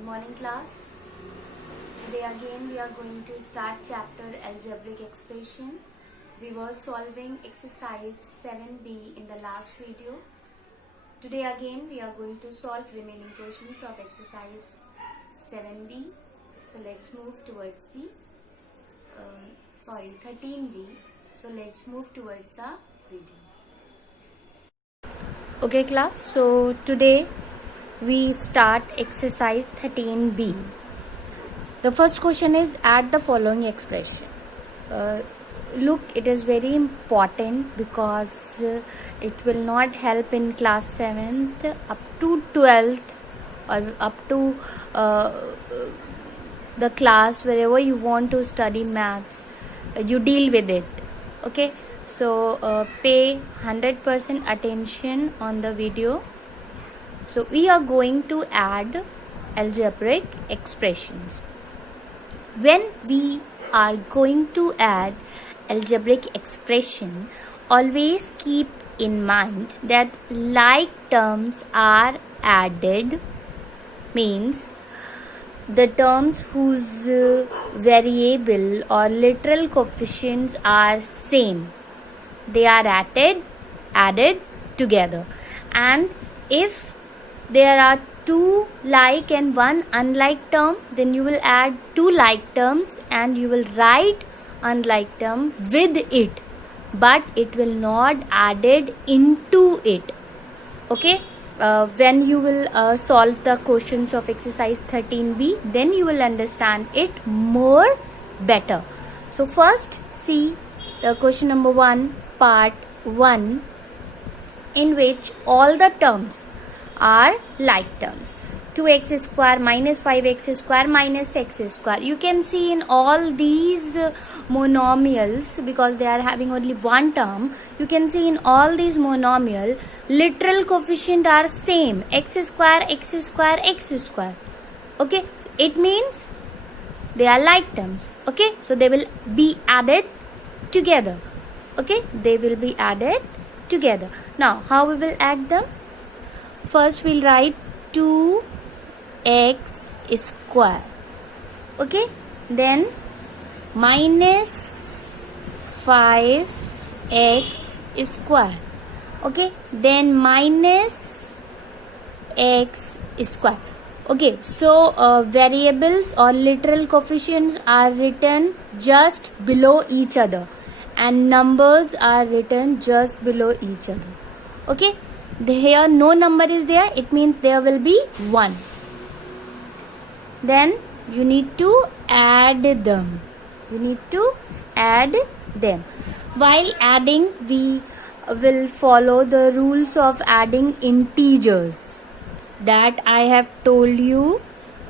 Good morning, class. Today again we are going to start chapter algebraic expression. We were solving exercise 7b in the last video. Today again we are going to solve remaining questions of exercise 7b. So let's move towards the 13b. So let's move towards the video. Okay, class. So today we start exercise 13b. The first question is add the following expression. Look, it is very important because it will not help in class 7th up to 12th or up to the class wherever you want to study maths. You deal with it. Okay, so pay 100% attention on the video. So we are going to add algebraic expressions. When we are going to add algebraic expression, always keep in mind that like terms are added, means the terms whose variable or literal coefficients are same, they are added together. And if there are two like and one unlike term, then you will add two like terms and you will write unlike term with it, but it will not added into it. Okay, when you will solve the questions of exercise 13b, then you will understand it more better. So first see the question number 1, part 1, in which all the terms are like terms. 2x square minus 5x square minus x square. You can see in all these monomials, because they are having only one term, you can see in all these monomial literal coefficient are same, x square x square x square. Okay, it means they are like terms. Okay, so they will be added together. Okay, they will be added together. Now how we will add them? First we'll write 2x square. Okay, then minus 5x square. Okay, then minus x square. Okay, so variables or literal coefficients are written just below each other and numbers are written just below each other. Okay, here no number is there, it means there will be 1. Then you need to add them. While adding, we will follow the rules of adding integers that I have told you.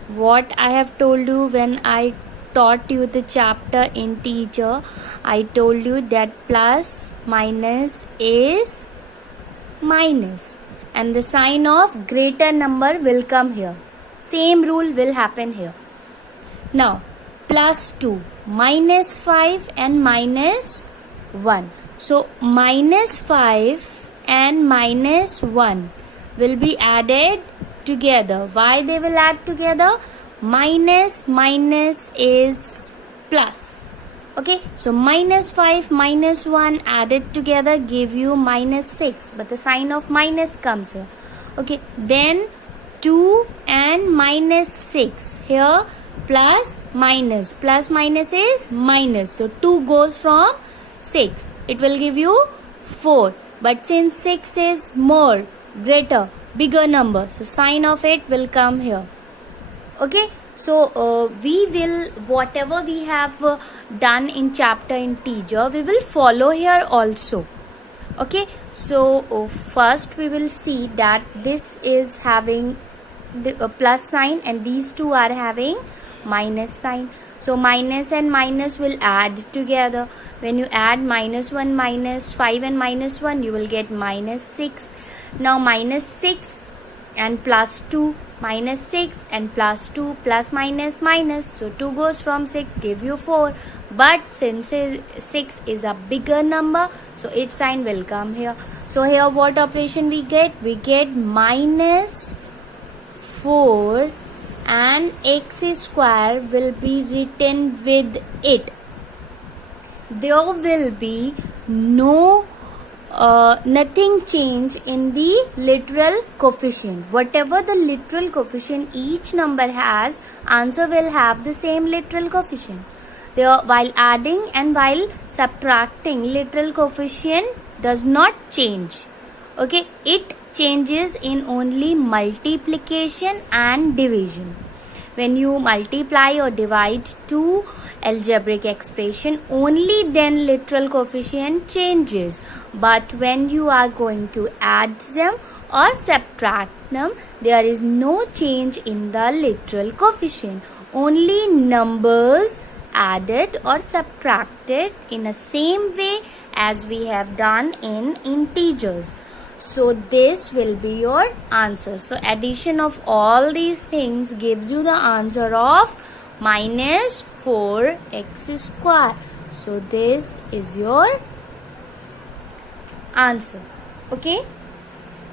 What I have told you when I taught you the chapter integer, I told you that plus minus is minus and the sign of greater number will come here. Same rule will happen here. Now plus 2, minus 5 and minus 1. So minus 5 and minus 1 will be added together. Why they will add together? Minus is plus. Okay, so minus 5 minus 1 added together give you minus 6, but the sign of minus comes here. Okay, then 2 and minus 6. Here plus minus is minus, so 2 goes from 6. It will give you 4, but since 6 is more, greater, bigger number, so sign of it will come here. Okay, so we will, whatever we have done in chapter integer, we will follow here also. Okay, so first we will see that this is having the plus sign and these two are having minus sign. So minus and minus will add together. When you add minus 1 minus 5 and minus 1, you will get minus 6. Now minus 6 and plus 2, minus 6 and plus 2, plus minus minus, so 2 goes from 6, give you 4. But since 6 is a bigger number, so its sign will come here. So here what operation we get? We get minus 4 and x square will be written with it. There will be nothing change in the literal coefficient. Whatever the literal coefficient each number has, answer will have the same literal coefficient. There, while adding and while subtracting, literal coefficient does not change. Okay, it changes in only multiplication and division. When you multiply or divide two algebraic expression, only then literal coefficient changes. But when you are going to add them or subtract them, there is no change in the literal coefficient. Only numbers added or subtracted in the same way as we have done in integers. So this will be your answer. So addition of all these things gives you the answer of minus 4x square. So this is your answer. Okay,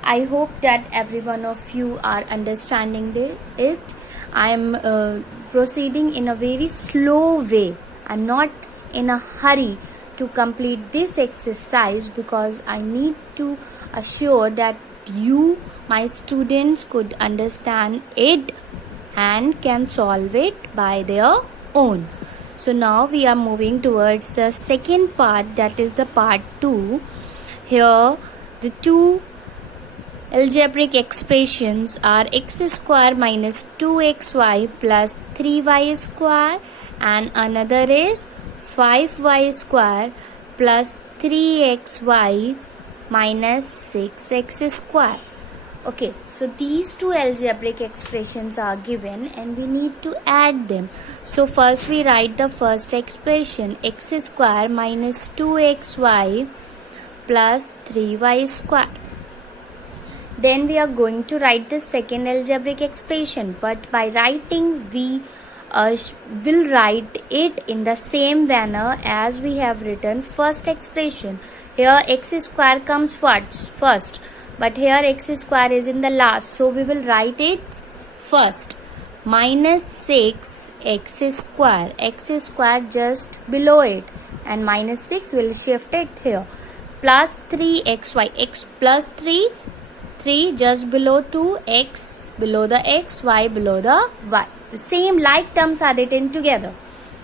I hope that every one of you are understanding it. I am proceeding in a very slow way. I'm not in a hurry to complete this exercise because I need to assure that you, my students, could understand it and can solve it by their own. So now we are moving towards the second part, that is the part 2. Here the two algebraic expressions are x square minus 2xy plus 3y square, and another is 5y square plus 3xy minus 6x square. Okay, so these two algebraic expressions are given and we need to add them. So first we write the first expression, x square minus 2xy plus 3y square. Then we are going to write the second algebraic expression, but by writing we will write it in the same manner as we have written first expression. Here x square comes first, but here x square is in the last, so we will write it first. Minus 6x square, x square just below it, and minus 6 will shift it here, plus 3xy, x plus 3 just below 2, x below the x, y below the y. The same like terms are written together.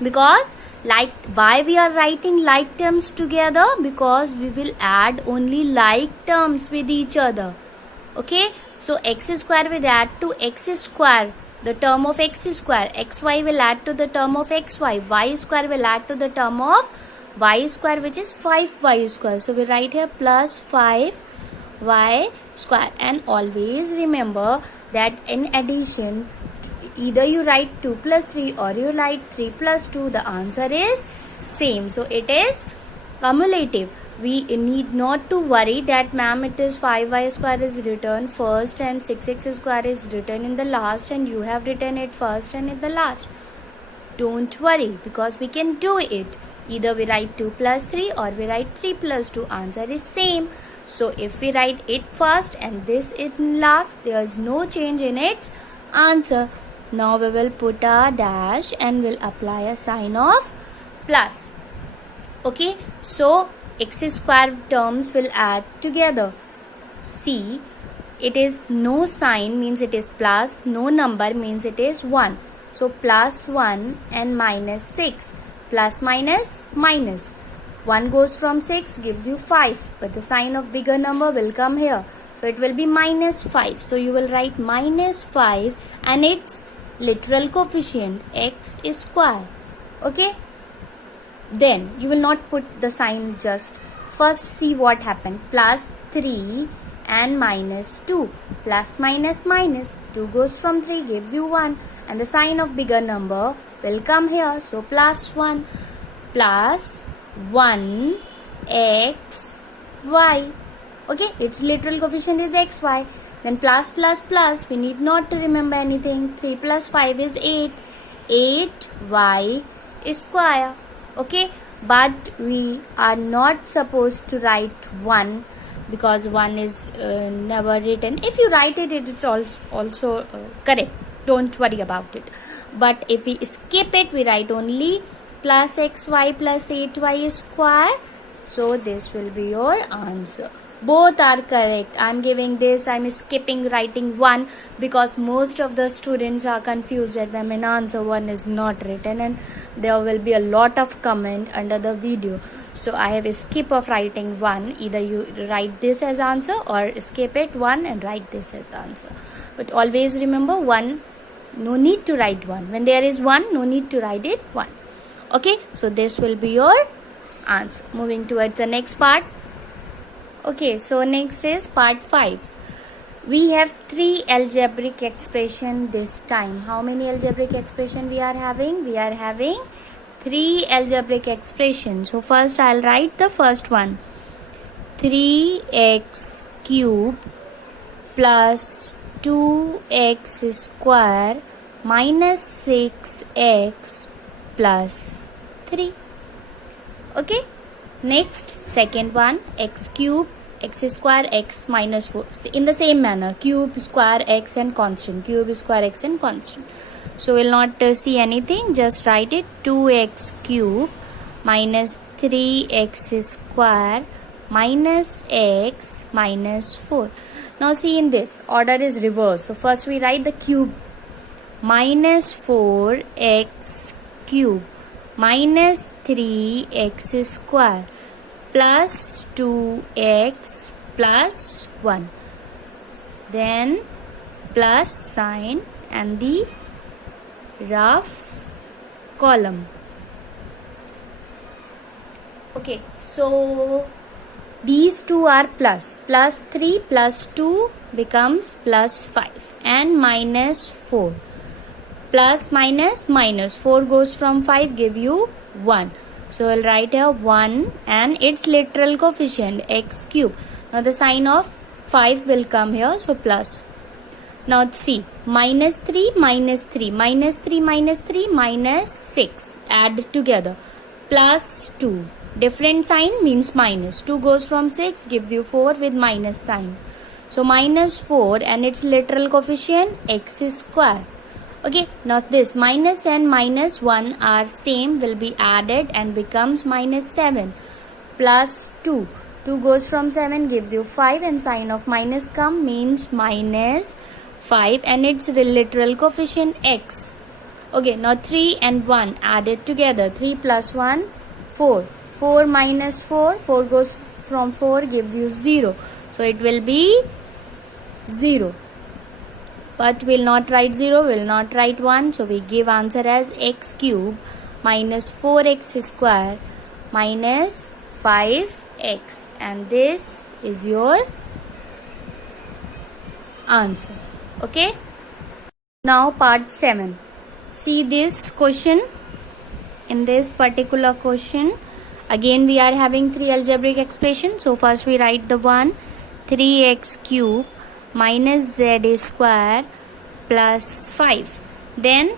Because like, why we are writing like terms together? Because we will add only like terms with each other. Okay, so x square will add to x square, the term of x square, xy will add to the term of xy, y square will add to the term of y square, which is 5y square. So we write here plus 5y square, and always remember that in addition, either you write 2 plus 3 or you write 3 plus 2, the answer is same. So it is cumulative. We need not to worry that ma'am, it is 5y square is written first and 6x square is written in the last and you have written it first and in the last. Don't worry, because we can do it. Either we write 2 plus 3 or we write 3 plus 2, answer is same. So if we write it first and this in last, there is no change in its answer. Now we will put a dash and will apply a sign of plus. Okay, so x square terms will add together. See, it is no sign means it is plus, no number means it is 1. So plus 1 and minus 6, plus minus minus. 1 goes from 6 gives you 5, but the sign of bigger number will come here. So it will be minus 5. So you will write minus 5 and its literal coefficient x square. Okay, then you will not put the sign, just first see what happened. Plus 3 and minus 2, plus minus minus, 2 goes from 3 gives you 1, and the sign of bigger number will come here. So plus 1 plus 1 x y. Okay, its literal coefficient is xy. Then plus plus plus, we need not to remember anything. 3 plus 5 is 8. 8y square. Okay, but we are not supposed to write 1 because 1 is never written. If you write it, it is also correct. don't worry about it. But if we skip it, we write only plus xy plus 8y square. So this will be your answer. Both are correct. I'm giving this, I'm skipping writing 1 because most of the students are confused that when answer 1 is not written, and there will be a lot of comment under the video. So I have a skip of writing 1. Either you write this as answer or skip it 1 and write this as answer. But always remember 1, no need to write 1. When there is 1, no need to write it 1. Okay, so this will be your answer. Moving towards the next part. Okay, so next is part 5. We have 3 algebraic expression this time. How many algebraic expression we are having? We are having 3 algebraic expressions. So first I'll write the first one. 3x cube plus 2x square minus 6x plus 3. Okay. Next, second one, x cube, x square, x minus 4. In the same manner, cube, square, x and constant. Cube, square, x and constant. So we'll not see anything. Just write it. 2x cube minus 3x square minus x minus 4. Now see, in this order is reversed. So first we write the cube. Minus 4x cube minus 3x square plus 2x plus 1. Then plus sign and the rough column. Okay, so these two are plus. Plus 3 plus 2 becomes plus 5 and minus 4. Plus minus minus 4 goes from 5, give you 1. So I'll write here 1 and its literal coefficient x cube. Now the sign of 5 will come here, so plus. Now see, minus 3 minus 3 minus 3 minus 3 minus 6 add together plus 2. Different sign means minus. 2 goes from 6, gives you 4 with minus sign. So minus 4 and its literal coefficient x square. Okay, now this minus and minus 1 are same, will be added and becomes minus 7 plus 2. 2 goes from 7, gives you 5 and sign of minus come means minus 5 and its literal coefficient x. Okay, now 3 and 1 added together. 3 plus 1, 4. 4 minus 4, 4 goes from 4, gives you 0. So it will be 0. But we'll not write 0, we'll not write 1. So we give answer as x cube minus 4x square minus 5x. And this is your answer. Okay. Now part 7. See this question. In this particular question, again we are having 3 algebraic expressions. So first we write the one, 3x cube minus z square plus 5. Then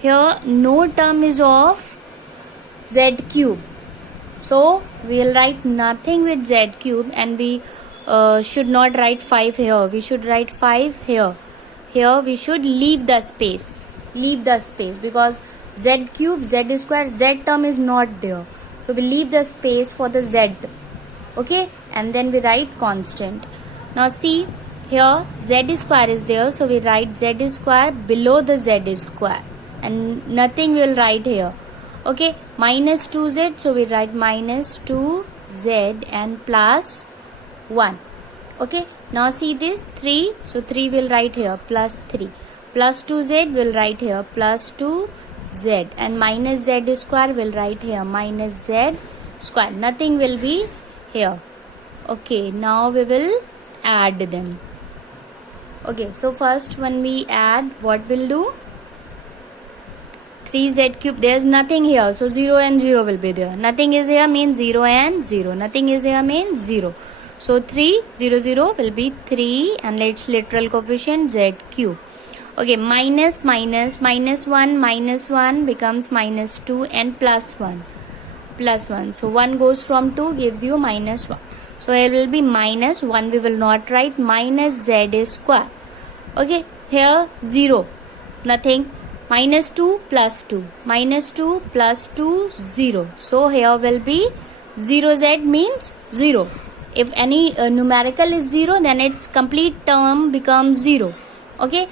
here no term is of z cube. So we will write nothing with z cube and we should not write 5 here. We should write 5 here. Here we should leave the space. Leave the space because z cube, z square, z term is not there. So we leave the space for the z. Okay, and then we write constant. Now see, here z square is there, so we write z square below the z square and nothing we will write here. Okay, minus 2z, so we write minus 2z and plus 1. Okay, now see this 3, so 3 will write here plus 3. Plus 2z will write here plus 2z and minus z square will write here minus z square. Nothing will be here. Okay, now we will add them. Okay, so first when we add, what we'll do? 3z cube, there's nothing here, so 0 and 0 will be there. Nothing is here means 0 and 0. Nothing is here means 0. So 3, 0, 0 will be 3 and its literal coefficient z cube. Okay, minus 1 becomes minus 2 and plus 1. Plus 1. So 1 goes from 2, gives you minus 1. So it will be minus 1, we will not write minus z square. Okay, here 0. Nothing. Minus 2 plus 2. Minus 2 plus 2, 0. So here will be 0z means 0. If any numerical is 0, then its complete term becomes 0. Okay.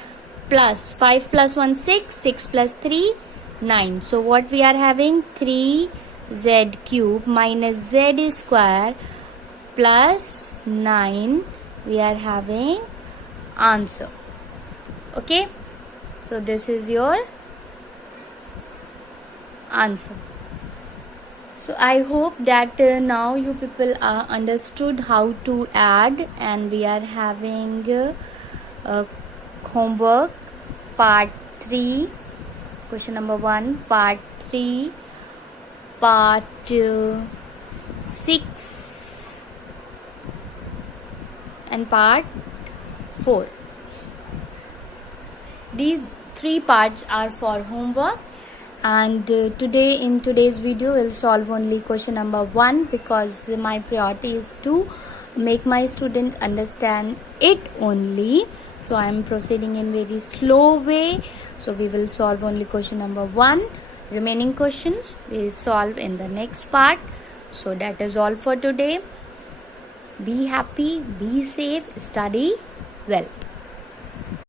Plus 5 plus 1, 6. 6 plus 3, 9. So what we are having? 3z cube minus z square plus 9. We are having answer. Okay. So this is your answer. So I hope that now you people are understood how to add, and we are having homework part 3, question number 1, part 3, part 6 and part 4. These 3 parts are for homework, and today in today's video we'll solve only question number 1, because my priority is to make my student understand it only. So I am proceeding in very slow way. So we will solve only question number 1. Remaining questions we will solve in the next part. So that is all for today. Be happy, be safe, study well.